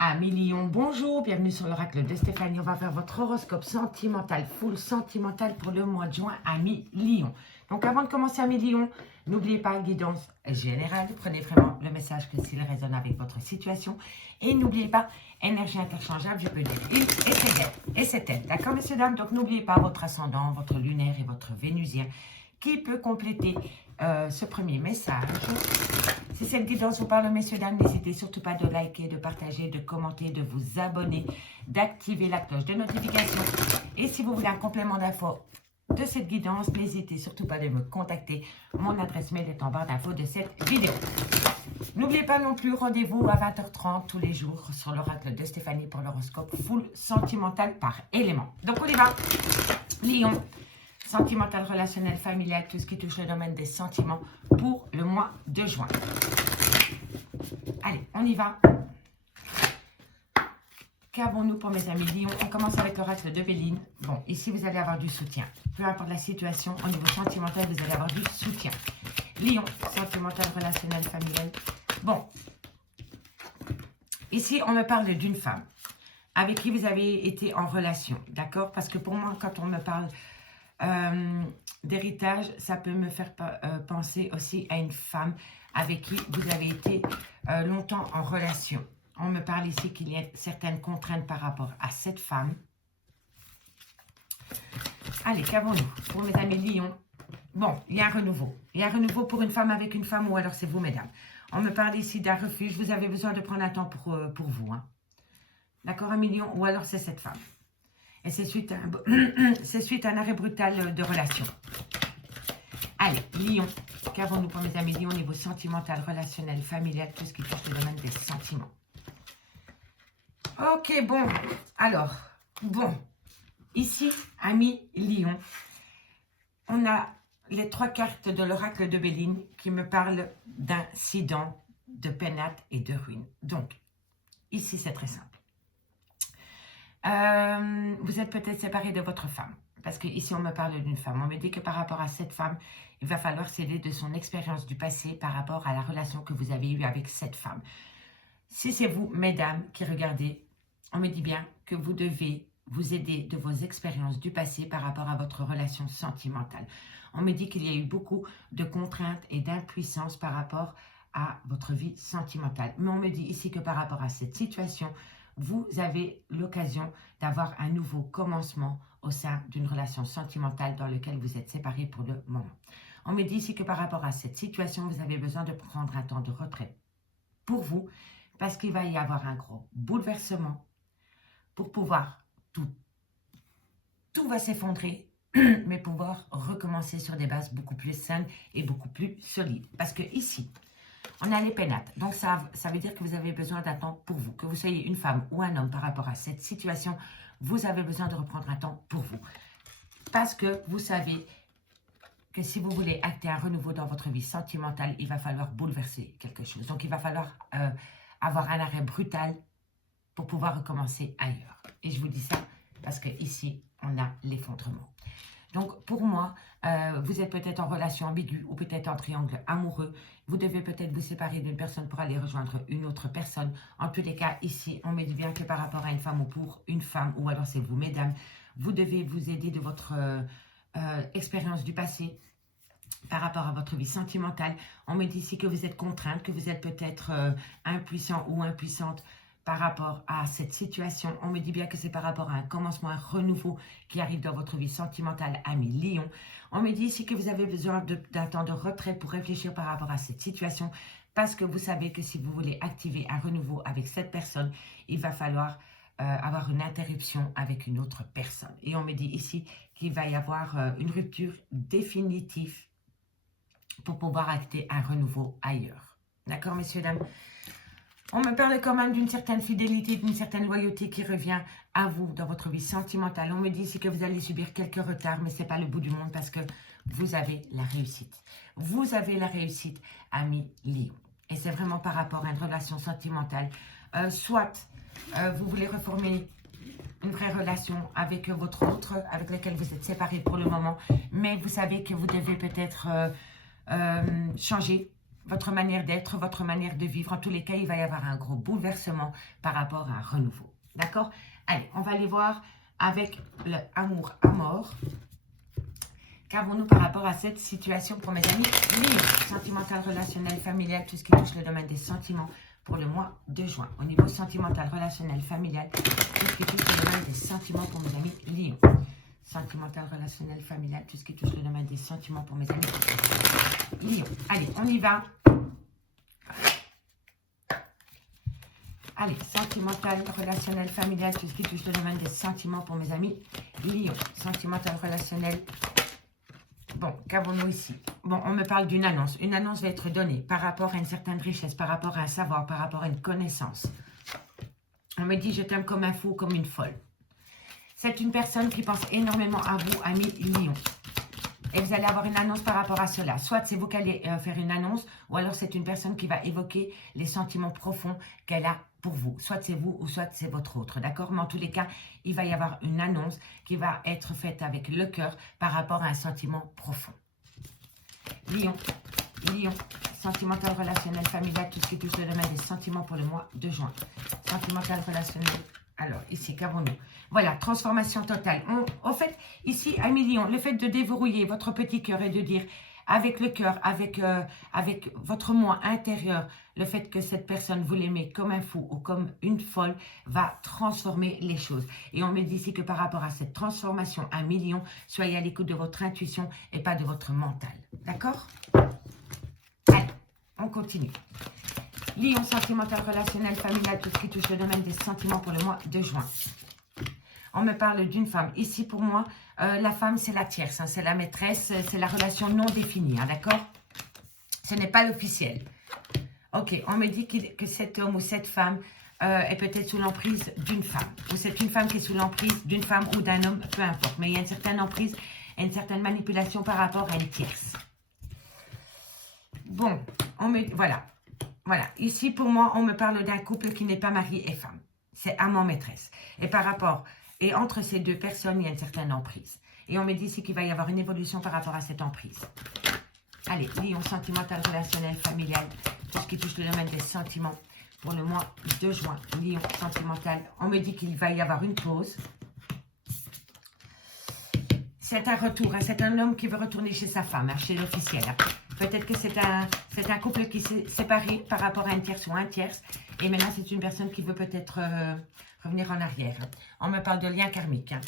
Amis Lion, bonjour, bienvenue sur l'oracle de Stéphanie. On va faire votre horoscope sentimental, full sentimental pour le mois de juin, amis Lion. Donc avant de commencer, amis Lion, n'oubliez pas, guidance générale, prenez vraiment le message que s'il résonne avec votre situation. Et n'oubliez pas, énergie interchangeable, je peux dire il et c'est elle. D'accord, messieurs, dames? Donc n'oubliez pas votre ascendant, votre lunaire et votre vénusien qui peut compléter ce premier message. Si cette guidance vous parle, messieurs, dames, n'hésitez surtout pas de liker, de partager, de commenter, de vous abonner, d'activer la cloche de notification. Et si vous voulez un complément d'info de cette guidance, n'hésitez surtout pas de me contacter. Mon adresse mail est en barre d'infos de cette vidéo. N'oubliez pas non plus, rendez-vous à 20h30 tous les jours sur l'oracle de Stéphanie pour l'horoscope full sentimental par élément. Donc on y va. Lion. Sentimental, relationnel, familial, tout ce qui touche le domaine des sentiments pour le mois de juin. Allez, on y va. Qu'avons-nous pour mes amis Lion? On commence avec l'oracle de Béline. Bon, ici, vous allez avoir du soutien. Peu importe la situation, au niveau sentimental, vous allez avoir du soutien. Lion, sentimental, relationnel, familial. Bon, ici, on me parle d'une femme avec qui vous avez été en relation, d'accord? Parce que pour moi, quand on me parle d'héritage, ça peut me faire penser aussi à une femme avec qui vous avez été longtemps en relation. On me parle ici qu'il y a certaines contraintes par rapport à cette femme. Allez, qu'avons-nous pour mes amis Lion? Bon, il y a un renouveau. Il y a un renouveau pour une femme avec une femme, ou alors c'est vous, mesdames. On me parle ici d'un refuge. Vous avez besoin de prendre un temps pour vous. Hein. D'accord, amis Lion? Ou alors c'est cette femme. Et c'est suite à un arrêt brutal de relation. Allez, Lion, qu'avons-nous pour mes amis Lion au niveau sentimental, relationnel, familial, tout ce qui touche le domaine des sentiments. Ok, bon, alors, bon, ici, amis Lion, on a les 3 cartes de l'oracle de Béline qui me parlent d'incidents, de pénates et de ruines. Donc, ici, c'est très simple. Vous êtes peut-être séparé de votre femme. Parce que ici on me parle d'une femme. On me dit que par rapport à cette femme, il va falloir s'aider de son expérience du passé par rapport à la relation que vous avez eue avec cette femme. Si c'est vous, mesdames, qui regardez, on me dit bien que vous devez vous aider de vos expériences du passé par rapport à votre relation sentimentale. On me dit qu'il y a eu beaucoup de contraintes et d'impuissance par rapport à votre vie sentimentale. Mais on me dit ici que par rapport à cette situation, vous avez l'occasion d'avoir un nouveau commencement au sein d'une relation sentimentale dans laquelle vous êtes séparés pour le moment. On me dit ici que par rapport à cette situation, vous avez besoin de prendre un temps de retrait pour vous, parce qu'il va y avoir un gros bouleversement pour pouvoir, tout va s'effondrer, mais pouvoir recommencer sur des bases beaucoup plus saines et beaucoup plus solides. Parce que ici, on a les pénates, donc ça veut dire que vous avez besoin d'un temps pour vous. Que vous soyez une femme ou un homme par rapport à cette situation, vous avez besoin de reprendre un temps pour vous. Parce que vous savez que si vous voulez acter un renouveau dans votre vie sentimentale, il va falloir bouleverser quelque chose. Donc il va falloir avoir un arrêt brutal pour pouvoir recommencer ailleurs. Et je vous dis ça parce que ici on a l'effondrement. Donc, pour moi, vous êtes peut-être en relation ambiguë ou peut-être en triangle amoureux. Vous devez peut-être vous séparer d'une personne pour aller rejoindre une autre personne. En tous les cas, ici, on me dit bien que par rapport à une femme ou pour une femme, ou alors c'est vous, mesdames, vous devez vous aider de votre expérience du passé par rapport à votre vie sentimentale. On me dit ici que vous êtes contrainte, que vous êtes peut-être impuissant ou impuissante par rapport à cette situation. On me dit bien que c'est par rapport à un commencement, un renouveau qui arrive dans votre vie sentimentale, ami Lion. On me dit ici que vous avez besoin d'un temps de retrait pour réfléchir par rapport à cette situation, parce que vous savez que si vous voulez activer un renouveau avec cette personne, il va falloir avoir une interruption avec une autre personne. Et on me dit ici qu'il va y avoir une rupture définitive pour pouvoir acter un renouveau ailleurs. D'accord, messieurs, dames? On me parle quand même d'une certaine fidélité, d'une certaine loyauté qui revient à vous dans votre vie sentimentale. On me dit ici que vous allez subir quelques retards, mais ce n'est pas le bout du monde parce que vous avez la réussite. Vous avez la réussite, ami Lion. Et c'est vraiment par rapport à une relation sentimentale. Soit vous voulez reformer une vraie relation avec votre autre, avec laquelle vous êtes séparés pour le moment, mais vous savez que vous devez peut-être changer votre manière d'être, votre manière de vivre. En tous les cas, il va y avoir un gros bouleversement par rapport à un renouveau. D'accord? Allez, on va aller voir avec l'amour à mort. Qu'avons-nous par rapport à cette situation pour mes amis Lion, sentimental, relationnel, familial, tout ce qui touche le domaine des sentiments pour le mois de juin. Au niveau sentimental, relationnel, familial, tout ce qui touche le domaine des sentiments pour mes amis Lion. Sentimental, relationnel, familial, tout ce qui touche le domaine des sentiments pour mes amis Lion. Allez, on y va. Allez, sentimental, relationnel, familial, tout ce qui touche le domaine des sentiments pour mes amis Lion. Sentimental, relationnel. Bon, qu'avons-nous ici? Bon, on me parle d'une annonce. Une annonce va être donnée par rapport à une certaine richesse, par rapport à un savoir, par rapport à une connaissance. On me dit, je t'aime comme un fou, comme une folle. C'est une personne qui pense énormément à vous, ami Lion. Et vous allez avoir une annonce par rapport à cela. Soit c'est vous qui allez faire une annonce, ou alors c'est une personne qui va évoquer les sentiments profonds qu'elle a pour vous. Soit c'est vous, ou soit c'est votre autre, d'accord? Mais en tous les cas, il va y avoir une annonce qui va être faite avec le cœur par rapport à un sentiment profond. Lion, Lion, sentimental, relationnel, familial, tout ce qui touche le domaine des sentiments pour le mois de juin. Sentimental, relationnel. Alors, ici, qu'avons-nous? Voilà, transformation totale. En fait, ici, ami Lion, le fait de déverrouiller votre petit cœur et de dire avec le cœur, avec votre moi intérieur, le fait que cette personne, vous l'aimez comme un fou ou comme une folle, va transformer les choses. Et on me dit ici que par rapport à cette transformation, ami Lion, soyez à l'écoute de votre intuition et pas de votre mental. D'accord? Allez, on continue. Lion, sentimental, relationnel, familial, tout ce qui touche le domaine des sentiments pour le mois de juin. On me parle d'une femme. Ici, pour moi, la femme, c'est la tierce, hein, c'est la maîtresse, c'est la relation non définie, hein, d'accord? Ce n'est pas l'officiel. Ok, on me dit que cet homme ou cette femme est peut-être sous l'emprise d'une femme. Ou c'est une femme qui est sous l'emprise d'une femme ou d'un homme, peu importe. Mais il y a une certaine emprise et une certaine manipulation par rapport à une tierce. Bon, voilà. Voilà, ici pour moi, on me parle d'un couple qui n'est pas marié et femme. C'est amant-maîtresse. Et par rapport, et entre ces deux personnes, il y a une certaine emprise. Et on me dit ici qu'il va y avoir une évolution par rapport à cette emprise. Allez, Lion, sentimental, relationnel, familial, tout ce qui touche le domaine des sentiments pour le mois de juin. Lion, sentimental, on me dit qu'il va y avoir une pause. C'est un retour, hein, c'est un homme qui veut retourner chez sa femme, hein, chez l'officiel. Hein. Peut-être que c'est un couple qui s'est séparé par rapport à une tierce ou un tierce. Et maintenant, c'est une personne qui veut peut-être revenir en arrière. Hein. On me parle de lien karmique. Hein.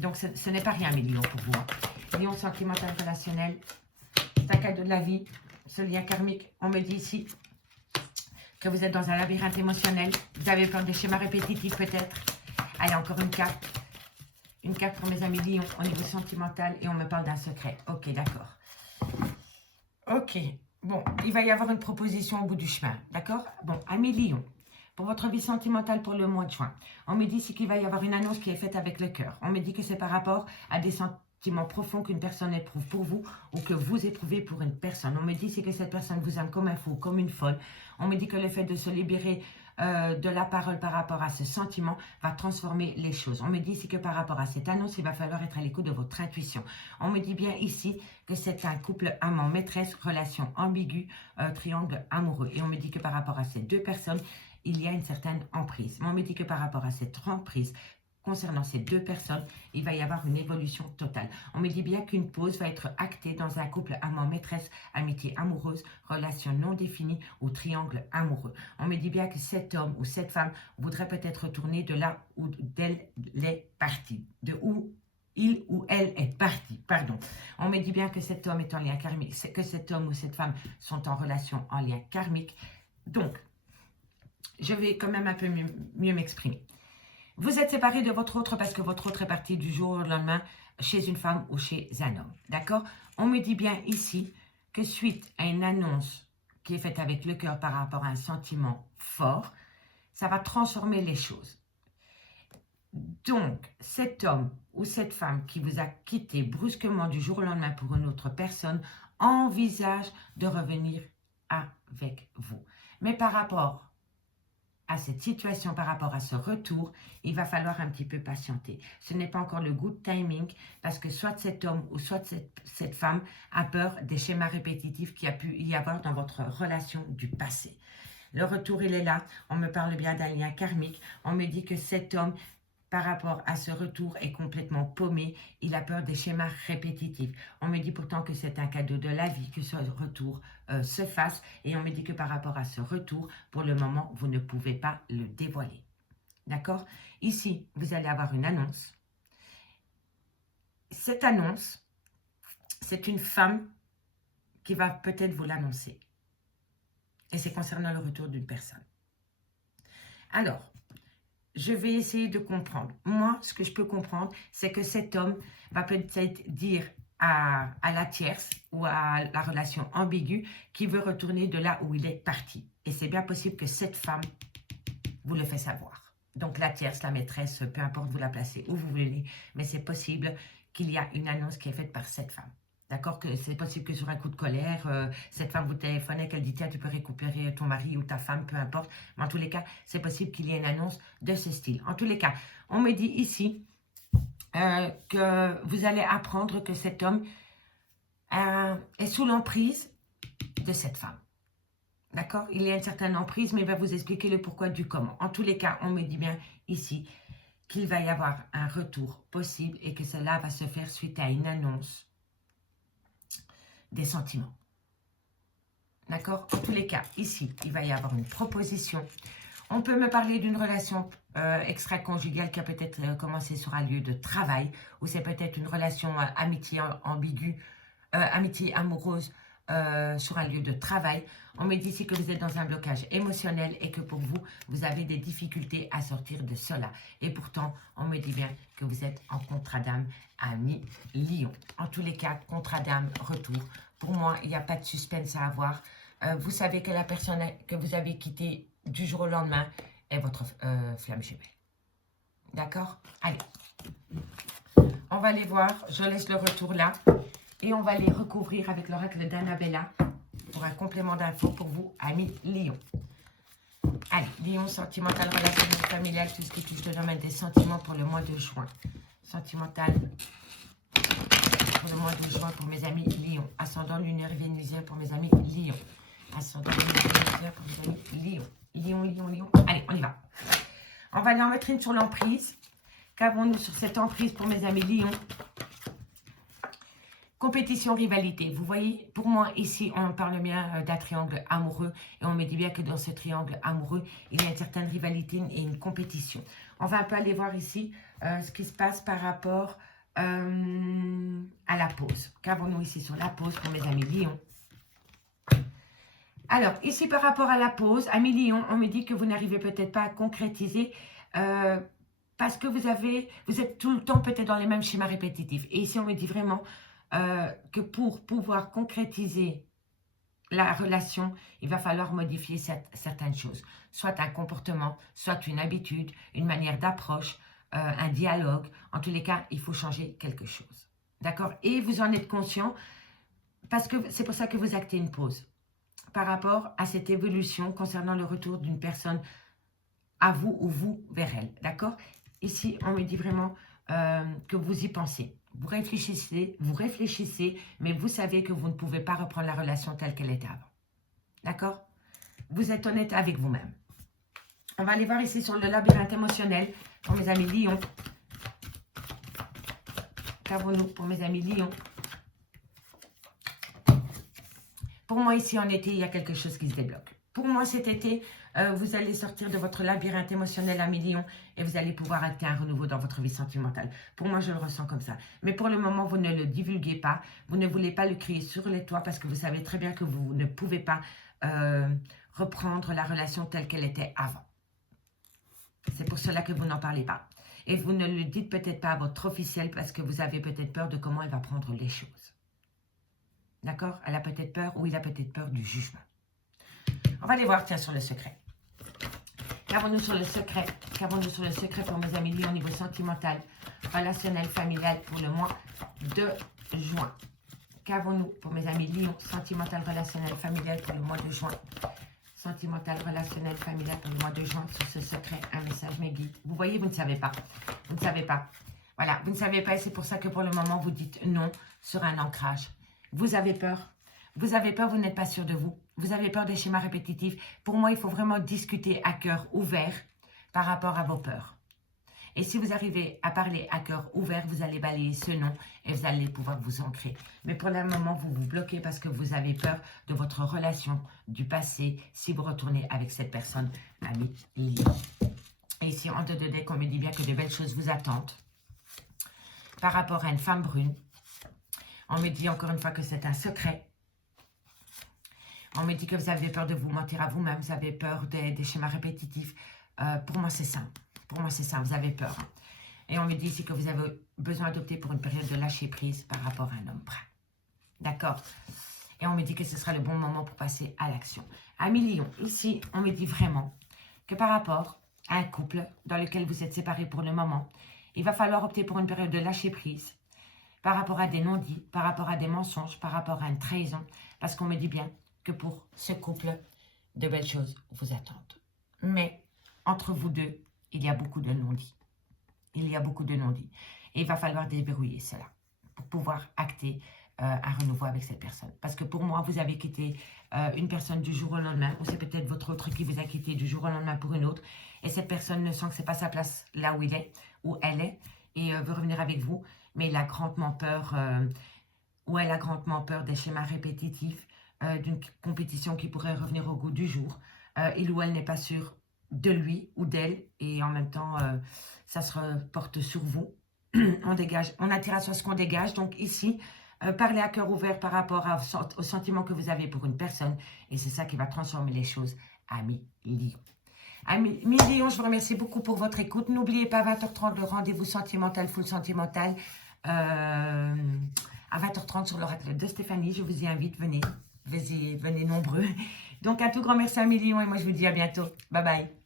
Donc, ce n'est pas rien, mes lions, pour vous. Hein. Lion sentimental relationnel. C'est un cadeau de la vie. Ce lien karmique, on me dit ici que vous êtes dans un labyrinthe émotionnel. Vous avez plein de schémas répétitifs, peut-être. Allez, encore une carte. Une carte pour mes amis lions au niveau sentimental. Et on me parle d'un secret. Ok, d'accord. Ok, bon, il va y avoir une proposition au bout du chemin, d'accord? Bon, amis Lion, pour votre vie sentimentale pour le mois de juin, on me dit ici qu'il va y avoir une annonce qui est faite avec le cœur. On me dit que c'est par rapport à des sentiments profonds qu'une personne éprouve pour vous ou que vous éprouvez pour une personne. On me dit ici que cette personne vous aime comme un fou, comme une folle. On me dit que le fait de se libérer de la parole par rapport à ce sentiment va transformer les choses. On me dit ici que par rapport à cette annonce, il va falloir être à l'écoute de votre intuition. On me dit bien ici que c'est un couple amant-maîtresse, relation ambiguë, triangle amoureux. Et on me dit que par rapport à ces deux personnes, il y a une certaine emprise. Mais on me dit que par rapport à cette emprise, concernant ces deux personnes, il va y avoir une évolution totale. On me dit bien qu'une pause va être actée dans un couple amant-maîtresse, amitié amoureuse, relation non définie ou triangle amoureux. On me dit bien que cet homme ou cette femme voudrait peut-être retourner de là où elle est partie, de où il ou elle est parti, pardon. On me dit bien que cet homme est en lien karmique, que cet homme ou cette femme sont en relation en lien karmique. Donc, je vais quand même un peu mieux m'exprimer. Vous êtes séparé de votre autre parce que votre autre est parti du jour au lendemain chez une femme ou chez un homme. D'accord? On me dit bien ici que suite à une annonce qui est faite avec le cœur par rapport à un sentiment fort, ça va transformer les choses. Donc, cet homme ou cette femme qui vous a quitté brusquement du jour au lendemain pour une autre personne envisage de revenir avec vous. Mais par rapport à cette situation, par rapport à ce retour, il va falloir un petit peu patienter. Ce n'est pas encore le good timing parce que soit cet homme ou soit cette femme a peur des schémas répétitifs qu'il y a pu y avoir dans votre relation du passé. Le retour, il est là. On me parle bien d'un lien karmique. On me dit que cet homme, par rapport à ce retour, est complètement paumé. Il a peur des schémas répétitifs. On me dit pourtant que c'est un cadeau de la vie, que ce retour se fasse. Et on me dit que par rapport à ce retour, pour le moment, vous ne pouvez pas le dévoiler. D'accord? Ici, vous allez avoir une annonce. Cette annonce, c'est une femme qui va peut-être vous l'annoncer. Et c'est concernant le retour d'une personne. Alors, je vais essayer de comprendre. Moi, ce que je peux comprendre, c'est que cet homme va peut-être dire à la tierce ou à la relation ambiguë qu'il veut retourner de là où il est parti. Et c'est bien possible que cette femme vous le fait savoir. Donc la tierce, la maîtresse, peu importe, vous la placez où vous voulez, mais c'est possible qu'il y a une annonce qui est faite par cette femme. D'accord, que c'est possible que sur un coup de colère, cette femme vous téléphone et qu'elle dit « Tiens, tu peux récupérer ton mari ou ta femme, peu importe. » Mais en tous les cas, c'est possible qu'il y ait une annonce de ce style. En tous les cas, on me dit ici que vous allez apprendre que cet homme est sous l'emprise de cette femme. D'accord? Il y a une certaine emprise, mais il va vous expliquer le pourquoi du comment. En tous les cas, on me dit bien ici qu'il va y avoir un retour possible et que cela va se faire suite à une annonce des sentiments. D'accord? En tous les cas, ici, il va y avoir une proposition. On peut me parler d'une relation extra-conjugale qui a peut-être commencé sur un lieu de travail, ou c'est peut-être une relation amitié ambiguë, amitié amoureuse sur un lieu de travail. On me dit ici que vous êtes dans un blocage émotionnel et que pour vous, vous avez des difficultés à sortir de cela. Et pourtant, on me dit bien que vous êtes en contrat d'âme ami Lion. En tous les cas, contrat d'âme, retour. Pour moi, il n'y a pas de suspense à avoir. Vous savez que la personne que vous avez quittée du jour au lendemain est votre flamme jumelle. D'accord? Allez. On va les voir. Je laisse le retour là. Et on va les recouvrir avec l'oracle d'Annabella pour un complément d'infos pour vous, amis Lion. Allez, Lion, sentimental, relationnel, familial, tout ce qui touche le domaine des sentiments pour le mois de juin. Sentimental pour le mois de juin pour mes amis Lion. Ascendant lunaire et vénusien pour mes amis Lion. Ascendant lunaire et vénusien pour mes amis Lion. Lion, Lion, Lion. Allez, on y va. On va aller en mettre une sur l'emprise. Qu'avons-nous sur cette emprise pour mes amis Lion? Compétition, rivalité. Vous voyez, pour moi, ici, on parle bien d'un triangle amoureux. Et on me dit bien que dans ce triangle amoureux, il y a une certaine rivalité et une compétition. On va un peu aller voir ici ce qui se passe par rapport à la pause. Qu'avons-nous ici sur la pause pour mes amis Lion? Alors, ici, par rapport à la pause, amis Lion, on me dit que vous n'arrivez peut-être pas à concrétiser parce que vous êtes tout le temps peut-être dans les mêmes schémas répétitifs. Et ici, on me dit vraiment que pour pouvoir concrétiser la relation, il va falloir modifier certaines choses. Soit un comportement, soit une habitude, une manière d'approche, un dialogue. En tous les cas, il faut changer quelque chose. D'accord? Et vous en êtes conscient parce que c'est pour ça que vous actez une pause. Par rapport à cette évolution concernant le retour d'une personne à vous ou vous vers elle. D'accord? Ici, on me dit vraiment que vous y pensez. Vous réfléchissez, mais vous savez que vous ne pouvez pas reprendre la relation telle qu'elle était avant. D'accord? Vous êtes honnête avec vous-même. On va aller voir ici sur le labyrinthe émotionnel pour mes amis Lion. Qu'avons-nous pour mes amis Lion? Pour moi, ici en été, il y a quelque chose qui se débloque. Pour moi, cet été, vous allez sortir de votre labyrinthe émotionnel à Lion et vous allez pouvoir acter un renouveau dans votre vie sentimentale. Pour moi, je le ressens comme ça. Mais pour le moment, vous ne le divulguez pas. Vous ne voulez pas le crier sur les toits parce que vous savez très bien que vous ne pouvez pas reprendre la relation telle qu'elle était avant. C'est pour cela que vous n'en parlez pas. Et vous ne le dites peut-être pas à votre officiel parce que vous avez peut-être peur de comment elle va prendre les choses. D'accord? Elle a peut-être peur ou il a peut-être peur du jugement. On va aller voir, tiens, sur le secret. Qu'avons-nous sur le secret? Qu'avons-nous sur le secret pour mes amis Lion au niveau sentimental, relationnel, familial pour le mois de juin? Qu'avons-nous pour mes amis Lion, sentimental, relationnel, familial pour le mois de juin? sentimental, relationnel, familial pour le mois de juin sur ce secret, un message, mes guides. Vous voyez, vous ne savez pas. Vous ne savez pas. Voilà, vous ne savez pas et c'est pour ça que pour le moment, vous dites non sur un ancrage. Vous avez peur. Vous avez peur, vous n'êtes pas sûr de vous. Vous avez peur des schémas répétitifs. Pour moi, il faut vraiment discuter à cœur ouvert par rapport à vos peurs. Et si vous arrivez à parler à cœur ouvert, vous allez balayer ce non et vous allez pouvoir vous ancrer. Mais pour le moment, vous vous bloquez parce que vous avez peur de votre relation du passé si vous retournez avec cette personne, ami Lion. Et ici, en 2 decks, on me dit bien que de belles choses vous attendent. Par rapport à une femme brune, on me dit encore une fois que c'est un secret. On me dit que vous avez peur de vous mentir à vous-même, vous avez peur des schémas répétitifs. Pour moi, c'est ça. Pour moi, c'est ça, vous avez peur. Et on me dit ici que vous avez besoin d'opter pour une période de lâcher prise par rapport à un homme brun. D'accord? Et on me dit que ce sera le bon moment pour passer à l'action. Amis Lion, ici, on me dit vraiment que par rapport à un couple dans lequel vous êtes séparés pour le moment, il va falloir opter pour une période de lâcher prise par rapport à des non-dits, par rapport à des mensonges, par rapport à une trahison. Parce qu'on me dit bien que pour ce couple, de belles choses vous attendent. Mais entre vous deux, il y a beaucoup de non-dits. Il y a beaucoup de non-dits. Et il va falloir déverrouiller cela pour pouvoir acter un renouveau avec cette personne. Parce que pour moi, vous avez quitté une personne du jour au lendemain, ou c'est peut-être votre autre qui vous a quitté du jour au lendemain pour une autre, et cette personne ne sent que ce n'est pas sa place là où il est, où elle est, et veut revenir avec vous, mais il a grandement peur, ou elle a grandement peur des schémas répétitifs, d'une compétition qui pourrait revenir au goût du jour. Il ou elle n'est pas sûr de lui ou d'elle, et en même temps, ça se reporte sur vous. On dégage, on attire à soi ce qu'on dégage. Donc ici, parlez à cœur ouvert par rapport au sentiment que vous avez pour une personne, et c'est ça qui va transformer les choses, amis Lion. Amis Lion, je vous remercie beaucoup pour votre écoute. N'oubliez pas, 20h30, le rendez-vous sentimental, full sentimental, à 20h30 sur l'oracle de Stéphanie. Je vous y invite, venez nombreux. Donc, un tout grand merci à Amis Lion, et moi je vous dis à bientôt. Bye bye.